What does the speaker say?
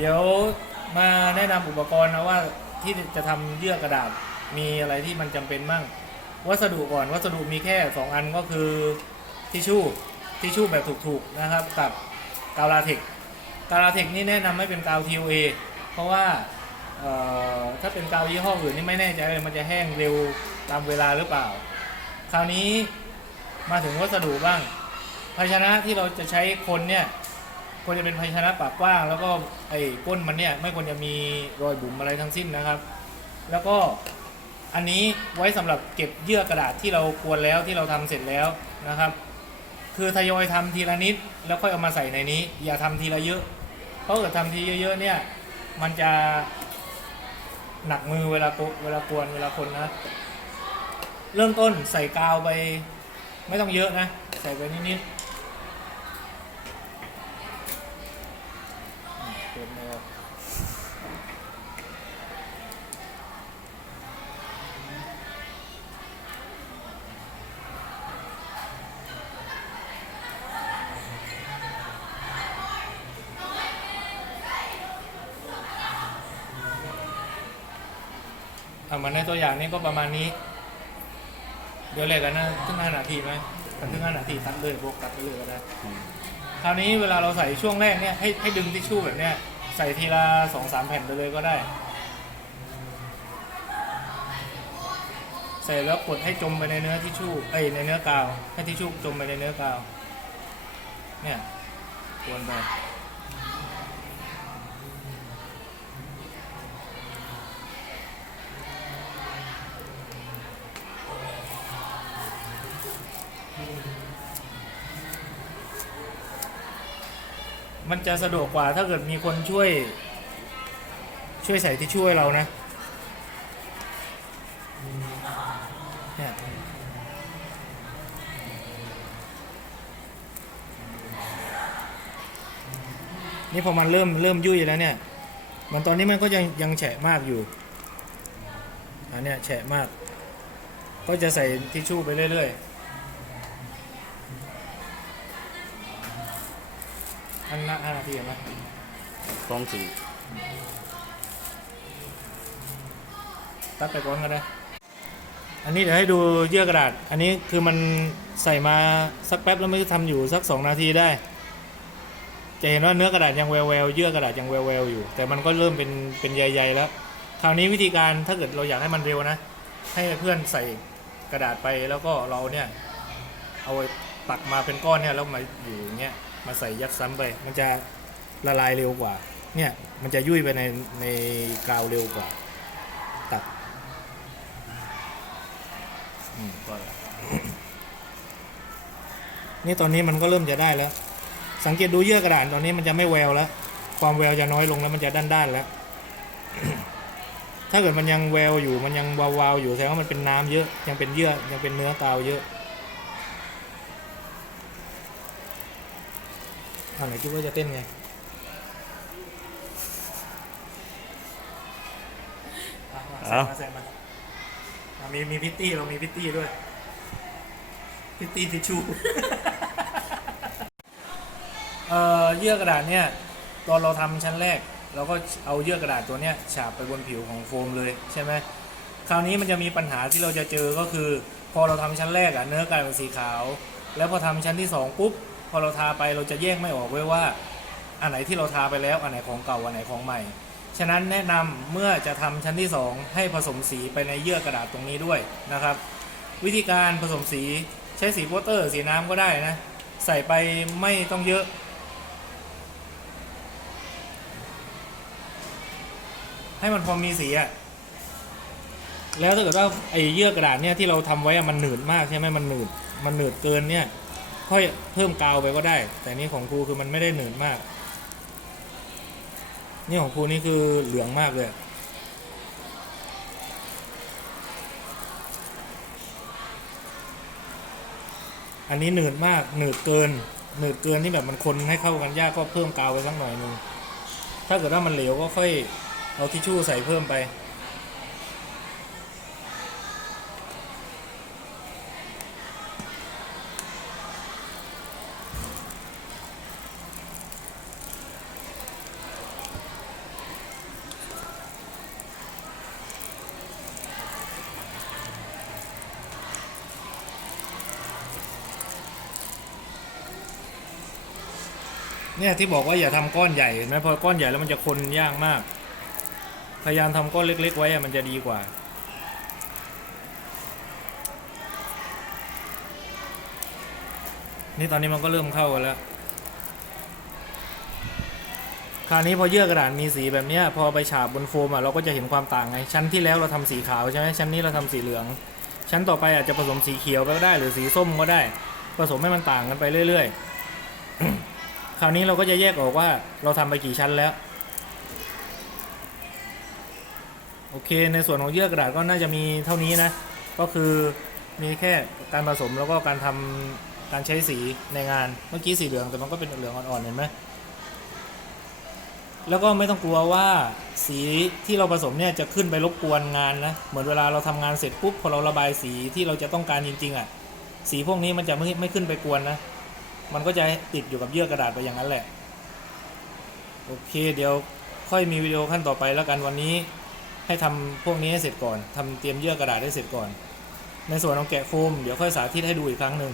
เดี๋ยวมาแนะนำอุปกรณ์นะว่าที่จะทำเยื่อกระดาษมีอะไรที่มันจำเป็นมั่ง วัสดุก่อนวัสดุมีแค่ 2 อันก็คือทิชชู่ทิชชู่แบบถูกๆนะครับกับกาวลาเทกกาวลาเทกนี่แนะนำให้เป็นกาว TOA เพราะว่าเอ่อถ้าเป็นกาวยี่ห้ออื่นนี่ไม่แน่ใจเลยมันจะแห้งเร็วตามเวลาหรือเปล่า คราวนี้มาถึงวัสดุบ้าง ภาชนะที่เราจะใช้คนเนี่ย ควรจะเป็นภาชนะปากกว้าง แล้วก็ไอ้ก้นมันเนี่ยไม่ควรจะมีรอยบุ๋มอะไรทั้งสิ้นนะครับ แล้วก็อันนี้ไว้สำหรับเก็บเยื่อกระดาษที่เรากวนแล้วที่เราทำเสร็จแล้วนะครับ คือทยอยทำทีละนิด แล้วค่อยเอามาใส่ในนี้ อย่าทำทีละเยอะ เพราะเกิดทำทีเยอะๆเนี่ยมันจะหนักมือเวลาเวลากวนเวลาคนนะ เริ่มต้นใส่กาวไป ไม่ต้องเยอะนะ ใส่ไปนิดๆ อืมเต็มเลยครับเอามาในตัวอย่างนี้ก็ประมาณนี้ เดี๋ยวเลยกันนะครึ่งห้านาทีไหมถ้าครึ่งห้านาทีตัดเลยบวกตัดไปเลยก็ได้คราวนี้เวลาเราใส่ช่วงแรกเนี่ยให้ให้ดึงทิชชู่แบบเนี้ยใส่ทีละสองสามแผ่นไปเลยก็ได้ ใส่แล้วกดให้จมไปในเนื้อทิชชู่เอ้ยในเนื้อกาว ให้ทิชชู่จมไปในเนื้อกาว เนี่ยวนไป มันจะสะดวกกว่าถ้าเกิดมีคนช่วย ช่วยใส่ทิชชู่ให้เรานะเนี่ยนี่พอมันเริ่มเริ่มยุ่ยแล้วเนี่ย มันตอนนี้มันก็ยังยังแฉะมากอยู่อันเนี้ยแฉะมาก ก็จะใส่ทิชชู่ไปเรื่อยๆ อันละห้านาทีเห็นไหมต้องถึงตัดไปก่อนก็ได้ อันนี้เดี๋ยวให้ดูเยื่อกระดาษ อันนี้คือมันใส่มาสักแป๊บแล้วไม่ทำอยู่สักสองนาทีได้ จะเห็นว่าเนื้อกระดาษยังแววแววๆเยื่อกระดาษยังแววแววๆอยู่ แต่มันก็เริ่มเป็นเป็นใยๆแล้ว คราวนี้วิธีการถ้าเกิดเราอยากให้มันเร็วนะ ให้เพื่อนใส่กระดาษไปแล้วก็เราเนี่ยเอาตักมาเป็นก้อนเนี่ยแล้วมาอยู่อย่างเงี้ย มาใส่ยัดซ้ำไป มันจะละลายเร็วกว่า เนี่ยมันจะยุ่ยไปในในกาวเร็วกว่า ตักอืมก็ละนี่ตอนนี้มันก็เริ่มจะได้แล้ว สังเกตดูเยื่อกระดาษตอนนี้มันจะไม่แววแล้ว ความแววจะน้อยลงแล้วมันจะด้านๆแล้ว ถ้าเกิดมันยังแววอยู่มันยังวาวๆอยู่แสดงว่ามันเป็นน้ำเยอะ ยังเป็นเยื่อยังเป็นเนื้อกาวเยอะ อันไหนคิดว่าจะเต้นไงเอามาใส่มาอะมีมีพิตตี้เรามีพิตตี้ด้วย พิตตี้ทิชชู่ เอ่อเยื่อกระดาษเนี่ยตอนเราทำชั้นแรก เราก็เอาเยื่อกระดาษตัวเนี้ยฉาบไปบนผิวของโฟมเลยใช่ไหมคราวนี้มันจะมีปัญหาที่เราจะเจอก็คือ พอเราทำชั้นแรกอะเนื้อกลายเป็นสีขาว แล้วพอทำชั้นที่สองปุ๊บ พอเราทาไปเราจะแยกไม่ออกเว้ยว่า อันไหนที่เราทาไปแล้ว อันไหนของเก่า อันไหนของใหม่ ฉะนั้นแนะนำเมื่อจะทำชั้นที่ 2 ให้ผสมสีไปในเยื่อกระดาษตรงนี้ด้วยนะครับ วิธีการผสมสีใช้สีโปสเตอร์ สีน้ำก็ได้นะ ใส่ไปไม่ต้องเยอะให้มันพอมีสีอะแล้วถ้าเกิดว่าไอ้เยื่อกระดาษเนี่ยที่เราทำไว้มันหนืดมากใช่ไหมมันหนืด มันหนืดเกินเนี่ย ค่อยเพิ่มกาวไปก็ได้ แต่นี่ของครูคือมันไม่ได้หนืดมาก นี่ของครูนี่คือเหลืองมากเลย อันนี้หนืดมากหนืดเกินหนืดเกินที่แบบมันคนให้เข้ากันยากก็เพิ่มกาวไปสักหน่อยหนึงถ้าเกิดว่ามันเหลวก็ค่อยเอาทิชชู่ใส่เพิ่มไป เนี่ยที่บอกว่าอย่าทำก้อนใหญ่เห็นไหมพอก้อนใหญ่แล้วมันจะคนยากมาก พยายามทำก้อนเล็ก ๆ ไว้อะมันจะดีกว่า นี่ตอนนี้มันก็เริ่มเข้ากันแล้ว คราวนี้พอเยื่อกระดาษมีสีแบบนี้พอไปฉาบบนโฟมอะเราก็จะเห็นความต่างไง ชั้นที่แล้วเราทำสีขาวใช่ไหมชั้นนี้เราทำสีเหลือง ชั้นต่อไปอาจจะผสมสีเขียวก็ได้หรือสีส้มก็ได้ ผสมให้มันต่างกันไปเรื่อย ๆ คราวนี้เราก็จะแยกออกว่าเราทำไปกี่ชั้นแล้ว โอเค ในส่วนของเยื่อกระดาษก็น่าจะมีเท่านี้นะ ก็คือมีแค่การผสมแล้วก็การทำการใช้สีในงาน เมื่อกี้สีเหลืองแต่มันก็เป็นเหลืองอ่อนๆเห็นไหมแล้วก็ไม่ต้องกลัวว่าสีที่เราผสมเนี่ยจะขึ้นไปรบกวนงานนะ เหมือนเวลาเราทำงานเสร็จปุ๊บพอเราระบายสีที่เราจะต้องการจริงๆอะ สีพวกนี้มันจะไม่ไม่ขึ้นไปกวนนะ มันก็จะติดอยู่กับเยื่อกระดาษไปอย่างนั้นแหละ โอเค เดี๋ยวค่อยมีวิดีโอขั้นต่อไปแล้วกันวันนี้ ให้ทำพวกนี้ให้เสร็จก่อนทำเตรียมเยื่อกระดาษให้เสร็จก่อน ในส่วนของแกะโฟมเดี๋ยวค่อยสาธิตให้ดูอีกครั้งหนึ่ง